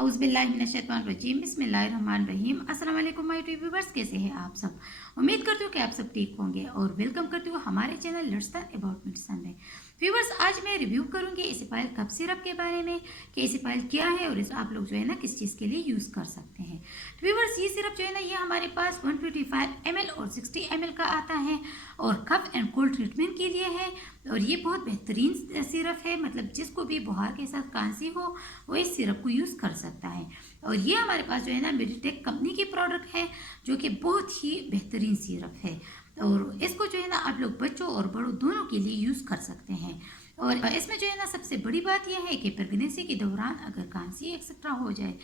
औज़ुबिल्लाहिमिनश्शैतानिर्रजीम बिस्मिल्लाहिर्रहमानिर्रहीम। अस्सलाम वालेकुम माय व्यूअर्स, कैसे हैं आप सब। उम्मीद करती हूँ कि आप सब ठीक होंगे और वेलकम करती हूँ हमारे channel let's learn about medicine में। व्यूअर्स, आज मैं रिव्यू करूँगी एसिपाइल कफ सिरप के बारे में कि एसिपाइल क्या है और इस आप लोग जो है ना किस चीज़ के लिए यूज़ कर सकते हैं। व्यूअर्स, ये सिरप जो है ना ये हमारे पास 125 ml और 60 ml का आता है और कफ एंड कोल्ड ट्रीटमेंट के लिए है। और ये बहुत बेहतरीन सिरप है, मतलब जिसको भी बुखार के साथ खांसी हो वो इस सिरप को यूज़ कर सकता है। और ये हमारे पास जो है ना मेडिटेक कंपनी की प्रोडक्ट है जो कि बहुत ही बेहतरीन सिरप है। और इसको जो है ना आप लोग बच्चों और बड़ों दोनों के लिए यूज़ कर सकते हैं। और इसमें जो है ना सबसे बड़ी बात यह है कि प्रेगनेंसी के दौरान अगर खांसी एक्सेट्रा हो जाए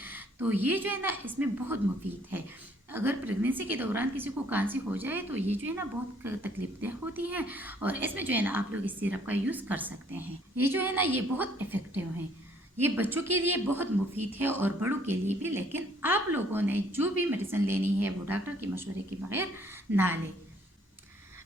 तो ये जो है ना इसमें बहुत मुफीद है। अगर प्रेगनेंसी के दौरान किसी को खांसी हो जाए तो ये जो है ना बहुत तकलीफदेह होती है और इसमें जो है ना आप लोग इस सिरप का यूज़ कर सकते हैं। ये जो है ना ये बहुत इफ़ेक्टिव है। ये बच्चों के लिए बहुत मुफीद है और बड़ों के लिए भी, लेकिन आप लोगों ने जो भी मेडिसिन लेनी है वो डॉक्टर के मशवरे के बगैर ना लें।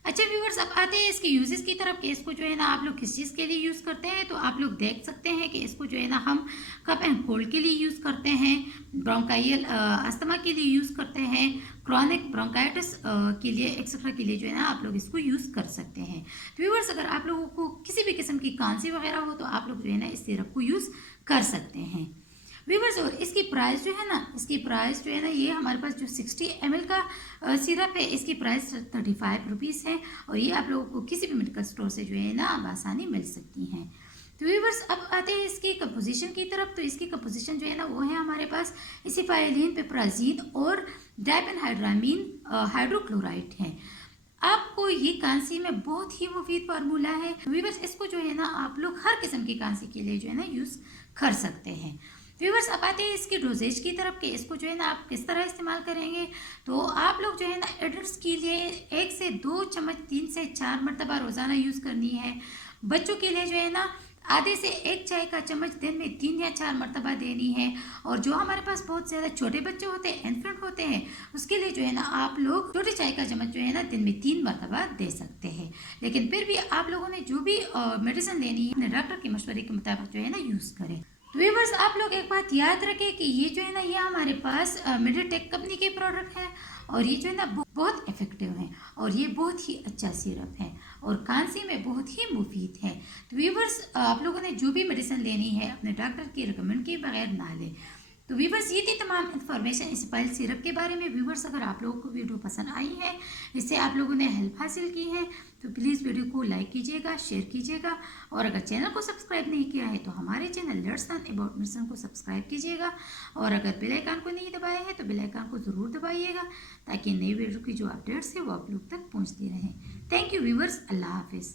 अच्छा व्यूवर्स, अब आते हैं इसके यूजेस की तरफ कि इसको जो है ना आप लोग किस चीज़ के लिए यूज़ करते हैं। तो आप लोग देख सकते हैं कि इसको जो है ना हम कफ एंड कोल्ड के लिए यूज़ करते हैं, ब्रोंकाइल अस्थमा के लिए यूज़ करते हैं, क्रॉनिक ब्रोंकाइटिस के लिए एक्सेट्रा के लिए जो है ना आप लोग इसको यूज़ कर सकते हैं। तो व्यूवर्स, अगर आप लोगों को किसी भी किस्म की खांसी वगैरह हो तो आप लोग जो है ना इस सिरप को यूज़ कर सकते हैं। व्यूवर्स, और इसकी प्राइस जो है ना ये हमारे पास जो 60 ml का सिरप है इसकी प्राइस 35 रुपीज़ है और ये आप लोगों को किसी भी मेडिकल स्टोर से जो है ना आसानी मिल सकती हैं। तो व्यूवर्स, अब आते हैं इसकी कंपोजिशन की तरफ। तो इसकी कंपोजिशन जो है ना वो है हमारे पास इसिफाइलिन, पिपराजीन और डायपेनहाइड्रामीन हाइड्रोक्लोराइड है। आपको ये कांसी में बहुत ही मुफीद फार्मूला है। व्यूवर्स, इसको जो है ना आप लोग हर किस्म की कांसी के लिए जो है ना यूज़ कर सकते हैं। व्यूवर्स, अब आते हैं इसकी डोजेज की तरफ कि इसको जो है ना आप किस तरह इस्तेमाल करेंगे। तो आप लोग जो है ना एडल्ट्स के लिए 1 से 2 चम्मच 3 से 4 मरतबा रोज़ाना यूज़ करनी है। बच्चों के लिए जो है ना आधे से 1 चाय का चम्मच दिन में 3 या 4 मरतबा देनी है। और जो हमारे पास बहुत ज़्यादा छोटे बच्चे होते हैं, इन्फेंट होते हैं, उसके लिए जो है ना आप लोग छोटी चाय का चम्मच जो है ना दिन में 3 मरतबा दे सकते हैं। लेकिन फिर भी आप लोगों ने जो भी मेडिसिन लेनी है अपने डॉक्टर के मशवरे के मुताबिक जो है ना यूज़ करें। तो व्यूअर्स, आप लोग एक बात याद रखें कि ये जो है ना ये हमारे पास मेडिटेक कंपनी के प्रोडक्ट है और ये जो है ना बहुत इफेक्टिव है और ये बहुत ही अच्छा सिरप है और खांसी में बहुत ही मुफीद है। तो व्यूअर्स, आप लोगों ने जो भी मेडिसिन लेनी है अपने डॉक्टर की रिकमेंड के बगैर ना लें। तो व्यूवर्स, ये थी तमाम इन्फॉर्मेशन इसिपाइल सिरप के बारे में। व्यूवर्स, अगर आप लोगों को वीडियो पसंद आई है, इससे आप लोगों ने हेल्प हासिल की है, तो प्लीज़ वीडियो को लाइक कीजिएगा, शेयर कीजिएगा और अगर चैनल को सब्सक्राइब नहीं किया है तो हमारे channel let's learn about medicine को सब्सक्राइब कीजिएगा और अगर बेल आइकन को नहीं दबाया है तो बेल आइकन को ज़रूर दबाइएगा ताकि नई वीडियो की जो अपडेट्स है वो आप लोग तक पहुँचती रहें। थैंक यू व्यूवर्स, अल्लाह हाफिज़।